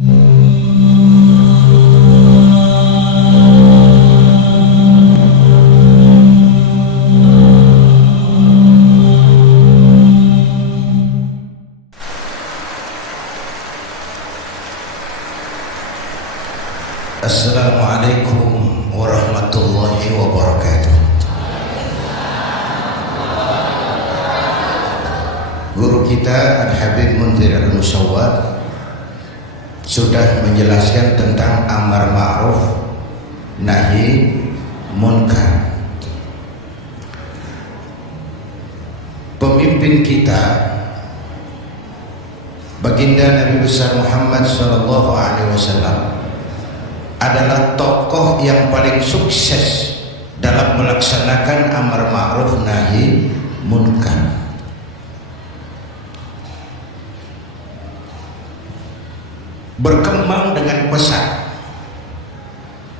Assalamualaikum warahmatullahi wabarakatuh. Guru kita Al-Habib Munzir Al-Musawwad sudah menjelaskan tentang amar ma'ruf nahi munkar. Pemimpin kita baginda Nabi besar Muhammad sallallahu alaihi wasallam adalah tokoh yang paling sukses dalam melaksanakan amar ma'ruf nahi munkar. Berkembang dengan pesat,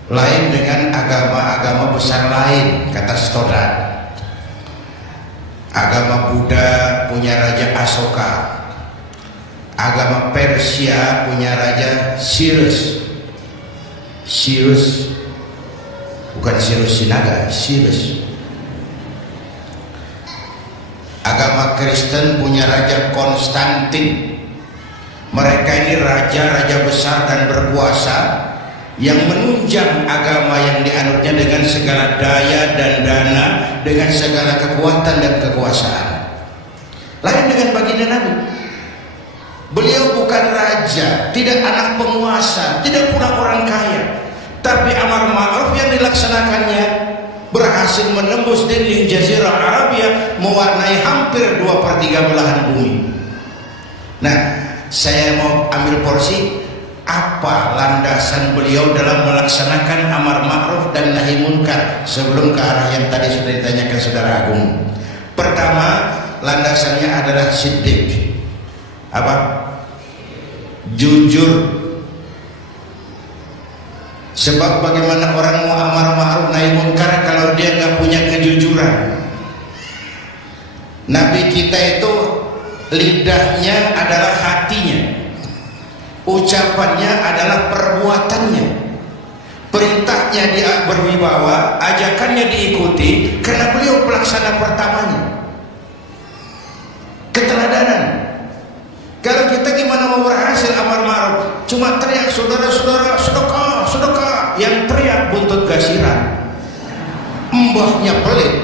lain dengan agama-agama besar lain, kata Stoddard. Agama Buddha punya raja Asoka, agama Persia punya raja Cyrus, bukan Cyrus Sinaga, Cyrus. Agama Kristen punya raja Konstantin. Mereka ini raja-raja besar dan berkuasa yang menunjang agama yang dianutnya dengan segala daya dan dana, dengan segala kekuatan dan kekuasaan. Lain dengan baginda Nabi. Beliau bukan raja, tidak anak penguasa, tidak pula orang kaya, tapi amar ma'ruf yang dilaksanakannya berhasil menembus dinding Jazirah Arabia, mewarnai hampir 2/3 belahan bumi. Nah, saya mau ambil porsi apa landasan beliau dalam melaksanakan amar ma'ruf dan nahi munkar sebelum ke arah yang tadi sudah ditanyakan Saudara Agung. Pertama, landasannya adalah siddiq. Apa? Jujur. Sebab bagaimana orang mau amar ma'ruf nahi munkar kalau dia nggak punya kejujuran? Nabi kita itu lidahnya adalah hatinya, ucapannya adalah perbuatannya, perintahnya dia berwibawa, ajakannya diikuti karena beliau pelaksana pertamanya. Keteladanan. Kalau kita gimana mau berhasil amar ma'ruf? Cuma teriak saudara-saudara sedekah, sedekah, yang teriak buntut gasiran, mbahnya pelit.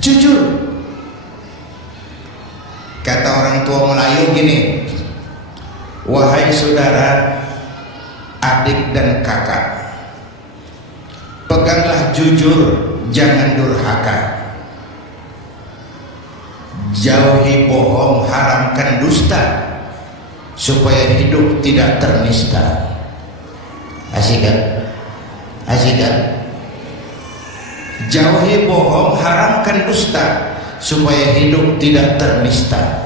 Jujur. Kata orang tua Melayu gini, wahai saudara, adik dan kakak, peganglah jujur, jangan durhaka. Jauhi bohong, haramkan dusta, supaya hidup tidak ternista. Asik kan? Asik kan? Jauhi bohong, haramkan dusta, supaya hidup tidak ternista.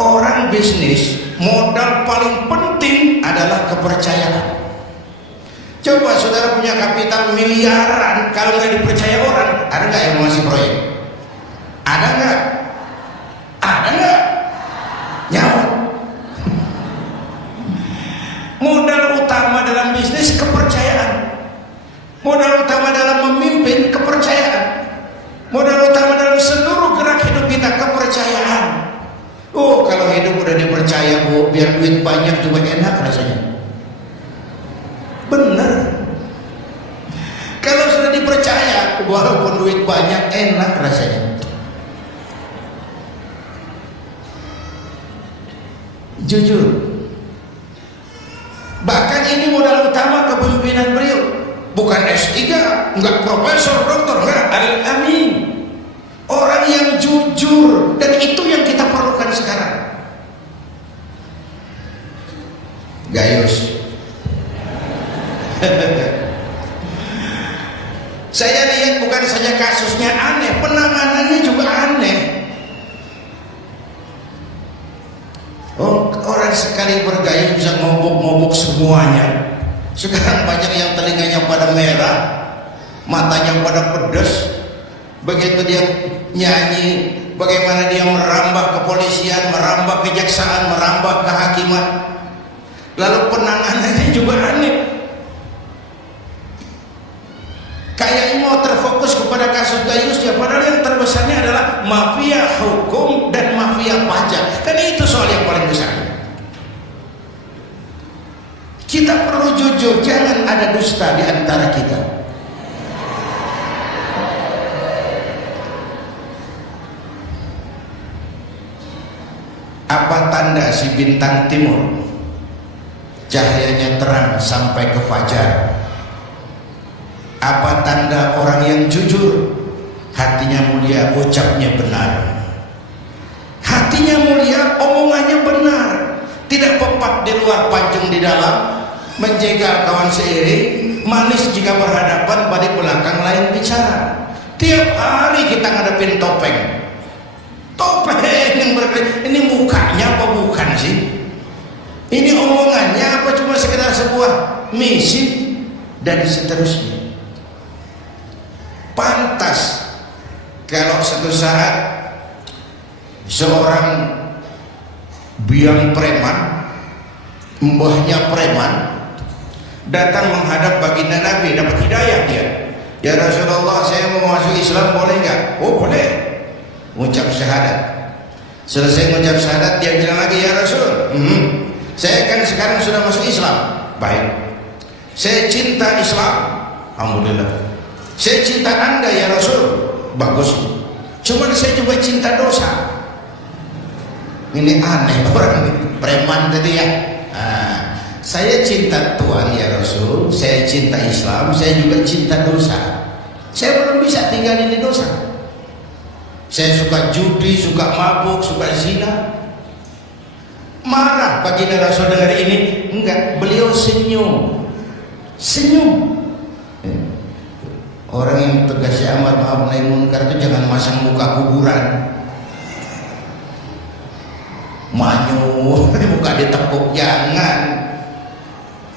Orang bisnis, modal paling penting adalah kepercayaan. Coba saudara punya kapital miliaran, kalau nggak dipercaya orang, ada nggak yang mau ngasih proyek? Ada nggak? Ada nggak? Nyawa. Modal utama dalam bisnis kepercayaan. Modal utama dalam memimpin kepercayaan. Modal utama dalam seluruh gerak hidup kita kepercayaan. Oh, kalau hidup udah dipercaya, Bu, biar duit banyak juga enak rasanya. Bener. Kalau sudah dipercaya, walaupun duit banyak enak rasanya. Jujur. Bahkan ini modal utama kepemimpinan beliau. Bukan S3, enggak profesor, doktor, enggak, Al-Amin. Orang yang jujur, dan itu yang kita perlukan sekarang. Gayus. Saya lihat bukan saja kasusnya aneh, penanganannya juga aneh. Oh, orang sekali bergaya bisa ngobok-ngobok semuanya. Sekarang banyak yang telinganya pada merah, matanya pada pedas. Begitu dia nyanyi bagaimana dia merambah kepolisian, merambah kejaksaan, merambah kehakiman. Lalu penanganannya juga aneh. Kayaknya mau terfokus kepada kasus Gayusnya, padahal yang terbesarnya adalah mafia hukum dan mafia pajak. Kan itu soal yang paling besar. Kita perlu jujur, jangan ada dusta di antara kita. Apa tanda si bintang timur cahayanya terang sampai ke fajar? Apa tanda orang yang jujur? Hatinya mulia, ucapnya benar. Hatinya mulia, omongannya benar. Tidak pepat di luar, pancung di dalam, menjegal kawan seiring, manis jika berhadapan, balik belakang lain bicara. Tiap hari kita ngadepin topeng. Topeng yang berkeliling. Ini mukanya apa bukan sih? Ini omongannya apa cuma sekedar sebuah misi? Dan seterusnya. Pantas kalau suatu saat seorang biang preman, mbahnya preman, datang menghadap baginda Nabi, dapat hidayah dia. Ya Rasulullah, saya mau masuk Islam, boleh nggak? Oh boleh. Ucap syahadat. Selesai mengucap syahadat, dia bilang lagi, ya Rasul, saya kan sekarang sudah masuk Islam. Baik. Saya cinta Islam. Alhamdulillah. Saya cinta Anda ya Rasul. Bagus. Cuman saya juga cinta dosa. Ini aneh orang ini. Preman tadi ya. Saya cinta Tuhan ya Rasul, saya cinta Islam, saya juga cinta dosa. Saya belum bisa tinggalin di dosa. Saya suka judi, suka mabuk, suka zina. Marah baginda Rasul dengar ini. Enggak, beliau senyum. Senyum. Orang yang tegas amar ma'ruf nahi munkar itu jangan masang muka kuburan. Manyuh, muka ditekuk, jangan.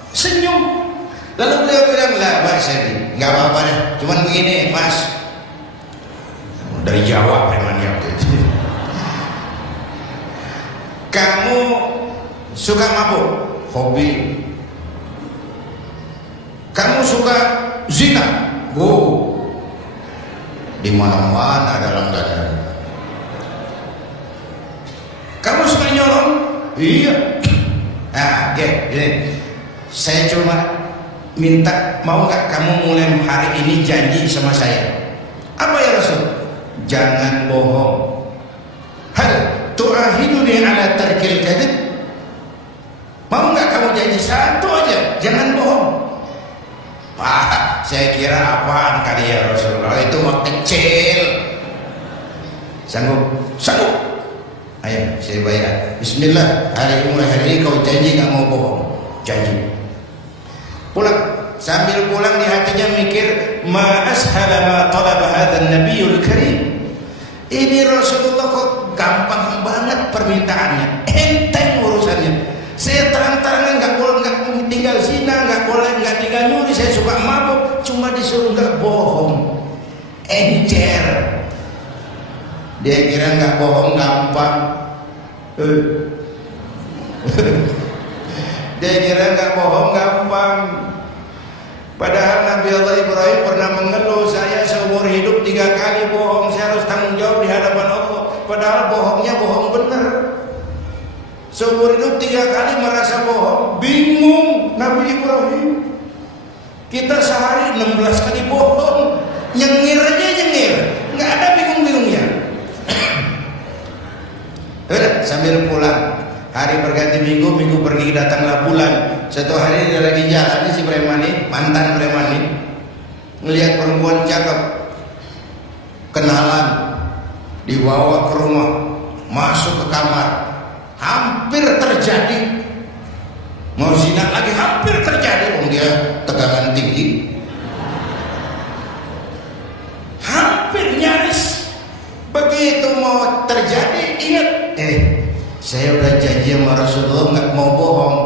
Senyum. Lalu beliau bilang, lah Mas, nggak apa-apa deh, cuman begini Mas. Dari Jawa premannya waktu itu. Kamu suka mabuk? Hobi. Kamu suka zina? Oh, di mana-mana ada langganan. Kamu suka nyolong? Iya. Nah, oke, ini saya cuma minta, mau nggak kamu mulai hari ini janji sama saya? Apa ya Rasul? Jangan bohong. Hal tu'ahiduni ala tarkil kadhib? Mau nggak kamu janji satu aja, jangan bohong? Pak, saya kira apaan kali ya Rasulullah, itu mah kecil. Sanggup? Sanggup. Ayo saya bayar. Bismillah, mulai hari ini kau janji nggak mau bohong. Janji. Pulang, sambil pulang di hatinya mikir, ma ashala ma talaba hadzal nabiyul karim. Ini Rasulullah kok gampang banget permintaannya, enteng urusannya. Saya terang-terangan nggak boleh, nggak tinggal zina, nggak boleh, nggak tinggal nyuri, saya suka mabuk, cuma disuruh nggak bohong. Encer. Dia kira nggak bohong gampang. Dia kira nggak bohong gampang. Padahal Nabi Allah Ibrahim pernah mengeluh, saya seumur hidup 3 kali bohong, saya harus tanggung jawab di hadapan Allah. Padahal bohongnya bohong benar. Seumur hidup 3 kali merasa bohong, bingung Nabi Ibrahim. Kita sehari 16 kali bohong, nyengir aja nyengir, nggak ada bingung-bingungnya. Udah, sambil pulang, hari berganti minggu, minggu pergi datanglah bulan. Satu hari dia lagi jalan, si preman ini, mantan preman ini, ngelihat perempuan cakep, kenalan, dibawa ke rumah, masuk ke kamar, hampir terjadi. Mau zina lagi, hampir terjadi. Dia tegangan tinggi, hampir nyaris. Begitu mau terjadi, ingat, saya udah janji sama Rasulullah nggak mau bohong.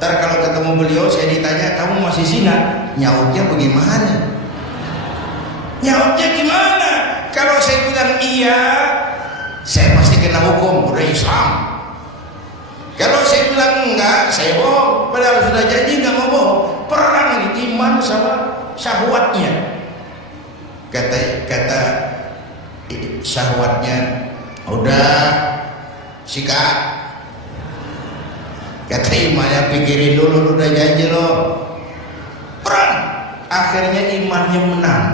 Ntar kalau ketemu beliau saya ditanya, kamu masih zina? Nyautnya bagaimana? Nyautnya gimana? Kalau saya bilang iya, saya pasti kena hukum, udah Islam. Kalau saya bilang enggak, saya bohong. Padahal sudah janji enggak mau bohong. Perang ini iman sama syahwatnya. Kata syahwatnya, udah sikat. Kata imannya, pikirin dulu, udah janji lo. Perang. Akhirnya imannya menang.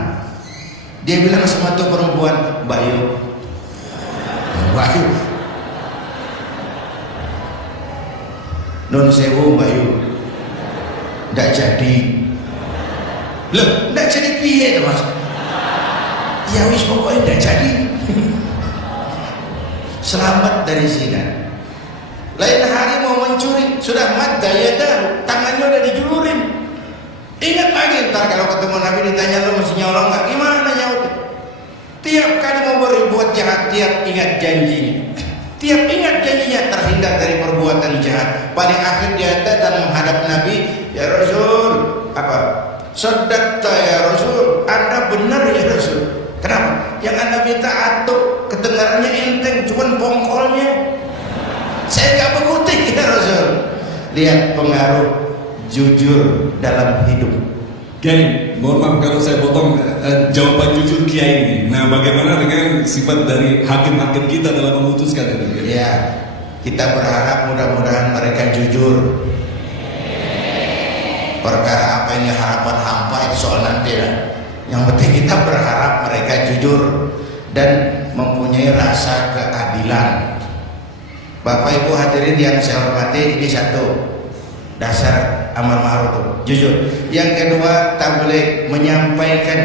Dia bilang sama tuh perempuan, Bayu, non sewu Bayu, ndak jadi. Loh, ndak jadi piye Mas? Ya wis pokoknya ndak jadi. Selamat dari zina. Lain hari mau mencuri, sudah mat daya dah, tangannya udah dijulurin. Ingat lagi, ntar kalau ketemu Nabi ditanya lo masih nyolong nggak? Gimana nyaut? Tiap kali mau berbuat jahat, tiap ingat janjinya. Tiap ingat janjinya terhindar dari perbuatan jahat. Paling akhir dia datang menghadap Nabi, ya Rasul, apa? Sadaqta ya Rasul, Anda benar ya Rasul. Kenapa? Yang Anda minta atuk, kedengarannya enteng, cuman bongkolnya. Saya nggak mengutip ya Rasul. Lihat pengaruh jujur dalam hidup. Kiai, mohon maaf kalau saya potong jawaban jujur Kiai ini. Nah, bagaimana dengan sifat dari hakim-hakim kita dalam memutuskan itu? Ya, kita berharap mudah-mudahan mereka jujur. Perkara apa ini harapan hampa itu soal nanti lah. Yang penting kita berharap mereka jujur dan mempunyai rasa keadilan. Bapak Ibu hadirin yang saya hormati, ini satu dasar amal ma'ruf itu, jujur. Yang kedua, tabligh, menyampaikan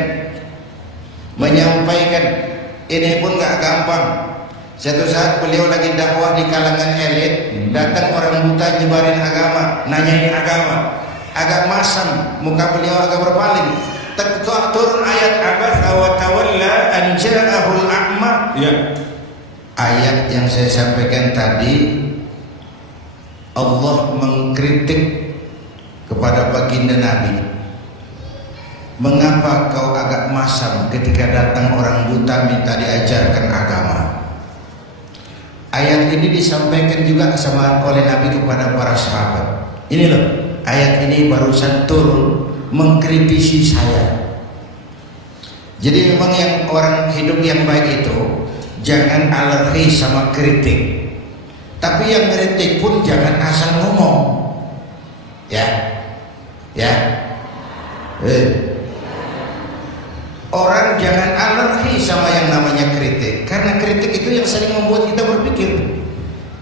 ini pun nggak gampang. Suatu saat beliau lagi dakwah di kalangan elit, datang orang buta nyebarin agama, nanyain agama, agak masam, muka beliau agak berpaling. Turun ayat abatha wa tawalla an ja'ahul a'ma. Ya. Ayat yang saya sampaikan tadi, Allah mengkritik kepada baginda Nabi. Mengapa kau agak masam ketika datang orang buta minta diajarkan agama? Ayat ini disampaikan juga sama oleh Nabi kepada para sahabat. Ini loh, ayat ini barusan turun mengkritisi saya. Jadi memang yang orang hidup yang baik itu jangan alergi sama kritik. Tapi yang kritik pun jangan asal ngomong. Ya. Orang jangan alergi sama yang namanya kritik, karena kritik itu yang sering membuat kita berpikir.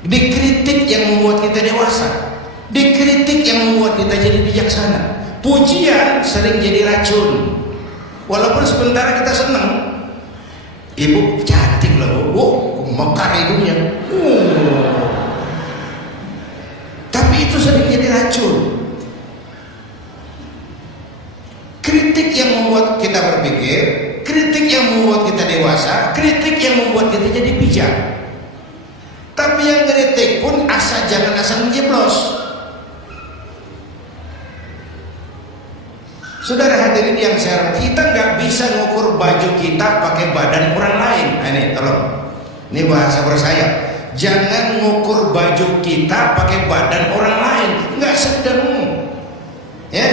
Dikritik yang membuat kita dewasa, dikritik yang membuat kita jadi bijaksana. Pujian sering jadi racun. Walaupun sebentar kita senang, ibu cantik loh, mekar hidungnya, tapi itu sering jadi racun. Kritik yang membuat kita berpikir, kritik yang membuat kita dewasa, kritik yang membuat kita jadi bijak. Tapi yang kritik pun jangan asal menjeblos. Saudara hadirin yang saya hormati, kita nggak bisa ngukur baju kita pakai badan orang lain. Nah, ini tolong, ini bahasa bersayap. Jangan ngukur baju kita pakai badan orang lain. Nggak sedang, ya,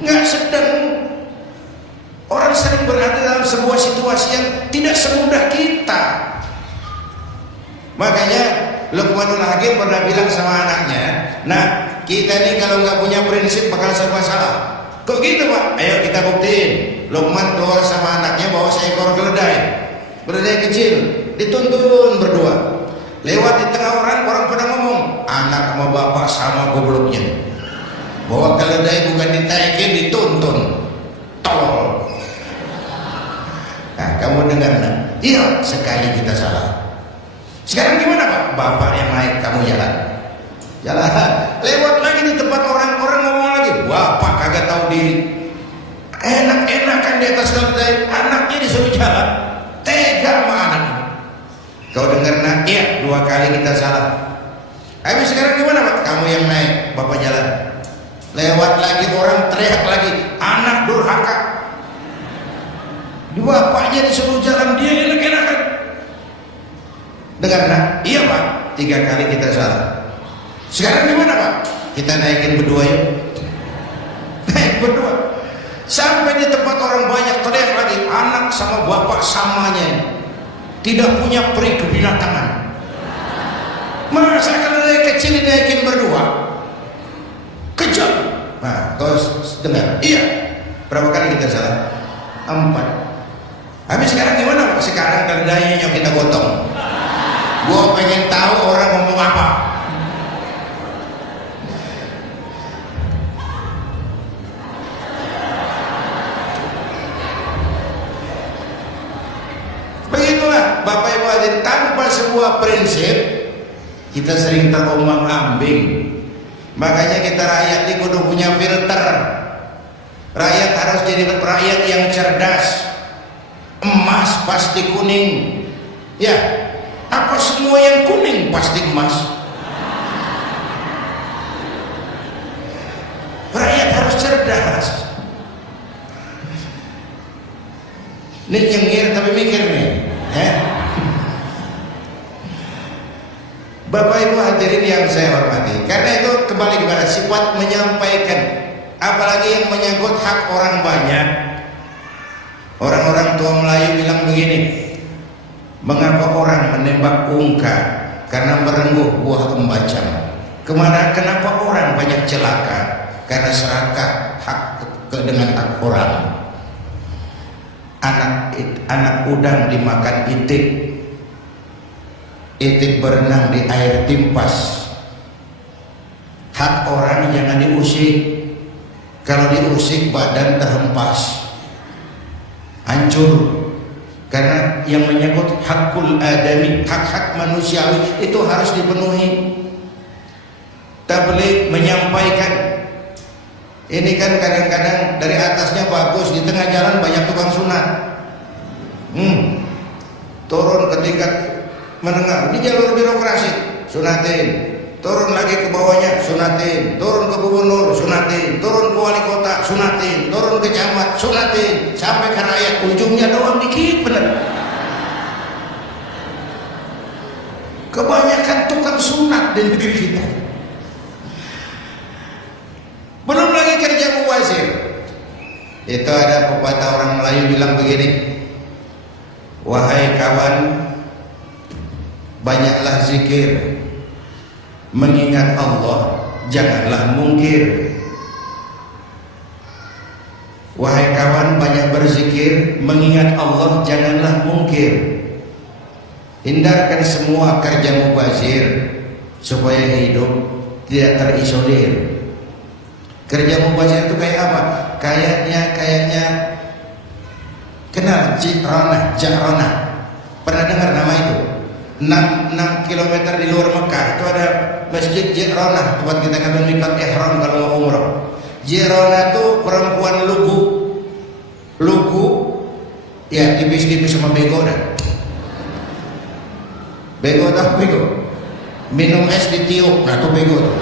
nggak sedang. Orang sering berada dalam sebuah situasi yang tidak semudah kita. Makanya Luqmanul Hakim pernah bilang sama anaknya, nah kita ini kalau nggak punya prinsip bakal serba salah. Kok gitu Pak? Ayo kita buktiin. Luqman keluar sama anaknya bawa seekor keledai kecil, dituntun berdua. Lewat di tengah orang pada ngomong, anak sama bapak sama gobloknya. Bawa keledai bukan ditaikin, dituntun. Tol. Nah, kamu dengar nah? Iya, sekali kita salah. Sekarang gimana Pak? Bapak yang naik, kamu jalan. Lewat lagi di tempat orang ngomong lagi, bapak kagak tahu diri. Enak-enakan di atas keledai, anaknya disuruh jalan. Tega sama anaknya. Kau dengar nak? Iya, 2 kali kita salah. Habis sekarang gimana Pak? Kamu yang naik, bapak jalan. Lewat lagi orang teriak lagi, anak durhaka. Bapaknya disuruh jalan, dia enak-enakan. Dengar nak? Iya Pak, 3 kali kita salah. Sekarang gimana Pak? Kita naikin berdua yuk. Naik berdua. Sampai di tempat orang banyak teriak lagi, anak sama bapak samanya, tidak punya peri kebinatangan. Masa kalau dari kecil dinaikin berdua, kejam. Nah, terus dengar, iya. Berapa kali kita salah? 4. Habis sekarang gimana Pak? Sekarang keledainya kita gotong. Gua pengen tahu orang ngomong apa. Begitulah Bapak Ibu hadirin, tanpa sebuah prinsip kita sering terombang-ambing. Makanya kita rakyat ini kudu punya filter. Rakyat harus jadi rakyat yang cerdas. Emas pasti kuning. Ya, apa semua yang kuning pasti emas? Rakyat harus cerdas. Ini nyengir tapi mikir nih, ya. Bapak Ibu hadirin yang saya hormati, karena itu kembali kepada sifat menyampaikan, apalagi yang menyangkut hak orang banyak. Orang-orang tua Melayu bilang begini, mengapa orang menembak ungka? Karena merengguh buah embacang. Kenapa orang banyak celaka? Karena serakah dengan hak orang. Anak udang dimakan itik, itik berenang di air timpas. Hak orang jangan diusik. Kalau diusik badan terhempas, hancur. Karena yang menyangkut hakul adami, hak-hak manusiawi itu harus dipenuhi. Tabligh menyampaikan. Ini kan kadang-kadang dari atasnya bagus, di tengah jalan banyak tukang sunat. Turun ke tingkat menengah, di jalur birokrasi, sunatin. Turun lagi ke bawahnya, sunatin. Turun ke gubernur, sunatin. Turun ke wali kota, sunatin. Turun ke camat, sunatin. Sampai ke rakyat, ujungnya doang dikit bener. Kebanyakan tukang sunat di negeri kita. Belum lagi kerja mubazir. Itu ada pepatah orang Melayu bilang begini, wahai kawan, banyaklah zikir, mengingat Allah, janganlah mungkir. Wahai kawan, banyak berzikir, mengingat Allah, janganlah mungkir. Hindarkan semua kerja mubazir supaya hidup tidak terisolir. Kerja mubazir itu kayak apa? Kayaknya kenal Ja'ronah. Pernah dengar nama itu? 6 km di luar Mekah itu ada Masjid Ja'ronah, tempat kita ngambil mikot ihram kalau mau umrah. Ja'ronah itu perempuan lugu ya, tipis-tipis sama bego dah. Bego tahu bego? Minum es ditiup, nah itu bego tuh.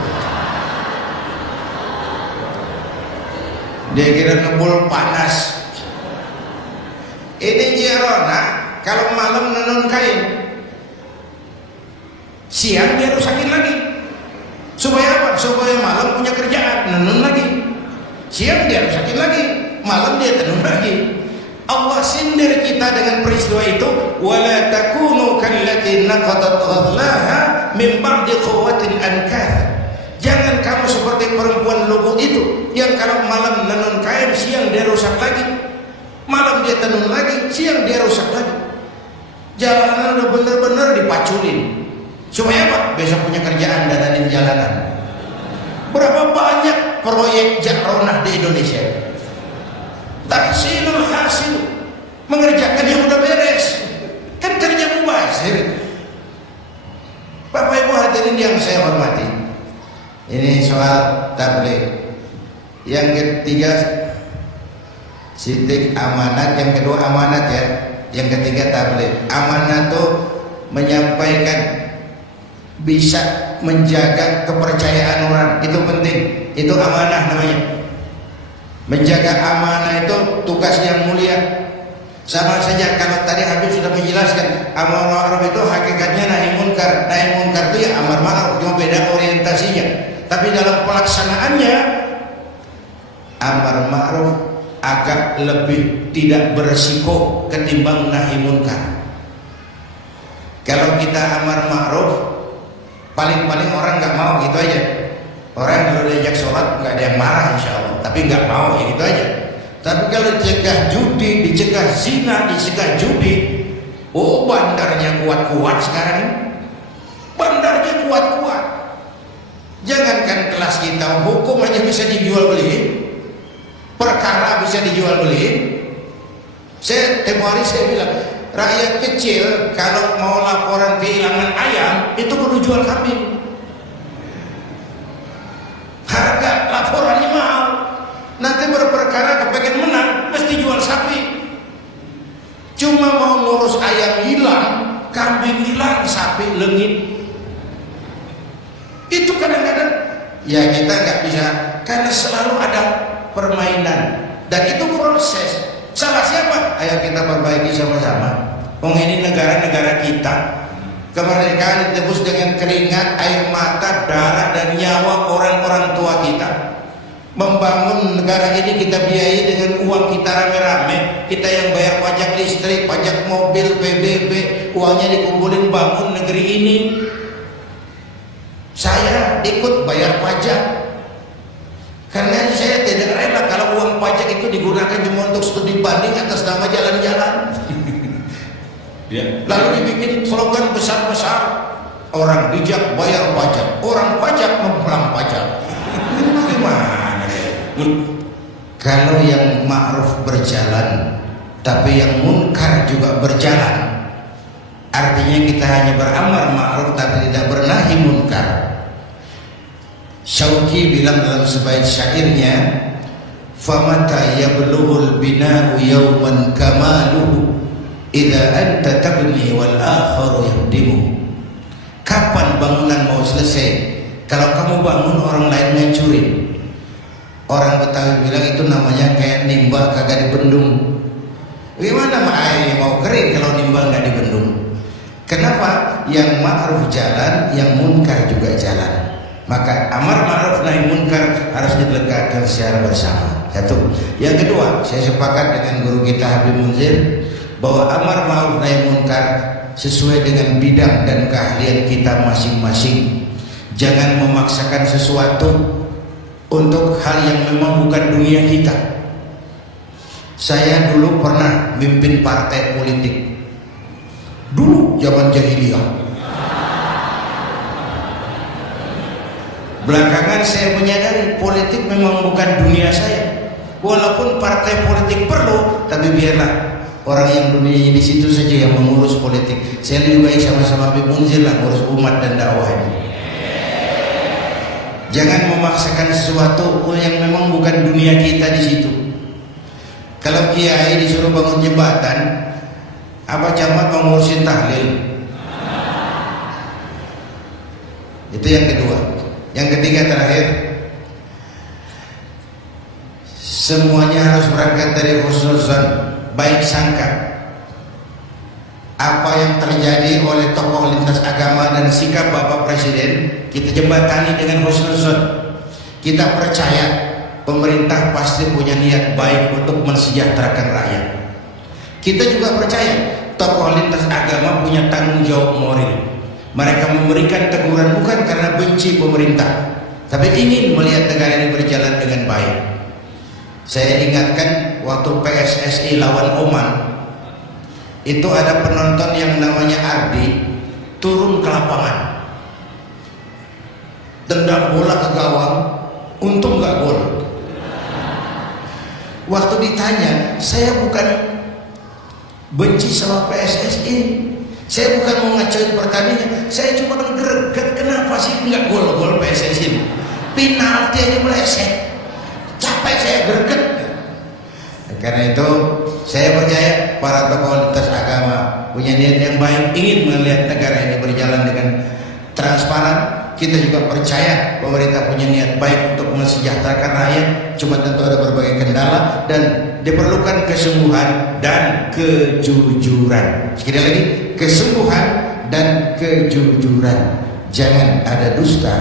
Dia kira ngebul panas. Ini Ja'ronah kalau malam nenun kain, siang dia rusakin lagi. Supaya apa? Supaya malam punya kerjaan, nenun lagi. Siang dia rusakin lagi, malam dia tenun lagi. Allah sindir kita dengan peristiwa itu. Wala takunu kallati naqadat ghadlaha min ba'di quwwatin ankath. Jangan kamu seperti perempuan lugu itu yang kalau malam nenun kain, siang dia rusak lagi. Malam dia tenun lagi, siang dia rusak lagi. Jalanan udah bener-bener dipaculin. Supaya apa? Besok punya kerjaan dananin jalanan. Berapa banyak proyek Ja'ronah di Indonesia? Tahsilul hasil, mengerjakan yang udah beres. Kan kerja mubazir. Bapak Ibu hadirin yang saya hormati, ini soal tabligh. Yang ketiga sidik amanat, yang kedua amanat ya, yang ketiga tabligh. Amanat itu menyampaikan, bisa menjaga kepercayaan orang, itu penting, itu amanah namanya. Menjaga amanah itu tugas yang mulia. Sama saja kalau tadi Habib sudah menjelaskan amar ma'ruf itu hakikatnya nahi munkar. Nahi munkar itu ya amar ma'ruf, cuma beda orientasinya. Tapi dalam pelaksanaannya amar ma'ruf agak lebih tidak beresiko ketimbang nahi munkar. Kalau kita amar ma'ruf paling-paling orang nggak mau gitu aja. Orang kalau diajak sholat nggak ada yang marah insya Allah, tapi nggak mau ya gitu aja. Tapi kalau dicegah judi, dicegah zina, dicegah judi, oh bandarnya kuat-kuat sekarang. Bandarnya kuat-kuat. Jangankan kelas kita, hukum aja bisa dijual beli, perkara bisa dijual beli. Saya tempo hari saya bilang, rakyat kecil kalau mau laporan kehilangan ayam itu perlu jual kambing. Harga laporannya mahal. Nanti berperkara kepengen menang mesti jual sapi. Cuma mau ngurus ayam hilang, kambing hilang, sapi lengit. Itu kadang-kadang ya kita nggak bisa, karena selalu ada permainan dan itu proses. Salah siapa? Ayo kita perbaiki sama-sama. Ini negara-negara kita, kemerdekaan ditebus dengan keringat, air mata, darah dan nyawa orang-orang tua kita. Membangun negara ini kita biayai dengan uang kita rame-rame. Kita yang bayar pajak listrik, pajak mobil, PBB, uangnya dikumpulin bangun negeri ini. Saya ikut bayar pajak karena saya tidak rela kalau uang pajak itu digunakan cuma untuk studi banding atas nama jalan-jalan. Lalu dibikin slogan besar-besar, orang bijak bayar pajak, orang pajak memperang pajak. Bagaimana? Kalau yang ma'ruf berjalan tapi yang munkar juga berjalan, artinya kita hanya beramar ma'ruf tapi tidak bernahi munkar. Syauqi bilang dalam sebaik syairnya, famata yablughul bina'u yawman kamaluhu idza anta tabni wal akharu yahdimu. Kapan bangunan mau selesai kalau kamu bangun orang lain ngancurin? Orang Betawi bilang itu namanya kayak nimba kagak dibendung. Gimana air mau kering kalau nimba nggak dibendung? Kenapa? Yang ma'ruf jalan, yang munkar juga jalan. Maka amar ma'ruf nahi munkar harus ditegakkan secara bersama. Satu. Yang kedua, saya sepakat dengan guru kita Habib Munzir bahwa amar ma'ruf nahi munkar sesuai dengan bidang dan keahlian kita masing-masing. Jangan memaksakan sesuatu untuk hal yang memang bukan dunia kita. Saya dulu pernah mimpin partai politik. Dulu zaman jahiliyah. Belakangan saya menyadari politik memang bukan dunia saya. Walaupun partai politik perlu, tapi biarlah orang yang dunianya di situ saja yang mengurus politik. Saya lebih baik sama-sama Habib Munzir lah ngurus umat dan dakwah ini. Jangan memaksakan sesuatu yang memang bukan dunia kita di situ. Kalau kiai disuruh bangun jembatan, apa camat mau ngurusin tahlil? Itu yang kedua. Yang ketiga terakhir, semuanya harus berangkat dari husnuzan, baik sangka. Apa yang terjadi oleh tokoh lintas agama dan sikap Bapak Presiden, kita jembatani dengan husnuzan. Kita percaya pemerintah pasti punya niat baik untuk mensejahterakan rakyat. Kita juga percaya tokoh lintas agama punya tanggung jawab moral. Mereka memberikan teguran bukan karena benci pemerintah, tapi ingin melihat negara ini berjalan dengan baik. Saya ingatkan waktu PSSI lawan Oman, itu ada penonton yang namanya Ardi turun ke lapangan, tendang bola ke gawang, untung nggak gol. Waktu ditanya, saya bukan benci sama PSSI, saya bukan mau ngacuin pertandingan, saya cuma greget kenapa sih nggak gol PSSI, penalti aja meleset, capek saya greget. Karena itu saya percaya para tokoh lintas agama punya niat yang baik, ingin melihat negara ini berjalan dengan transparan. Kita juga percaya pemerintah punya niat baik untuk mensejahterakan rakyat. Cuma tentu ada berbagai kendala dan diperlukan kesungguhan dan kejujuran. Sekali lagi, kesungguhan dan kejujuran. Jangan ada dusta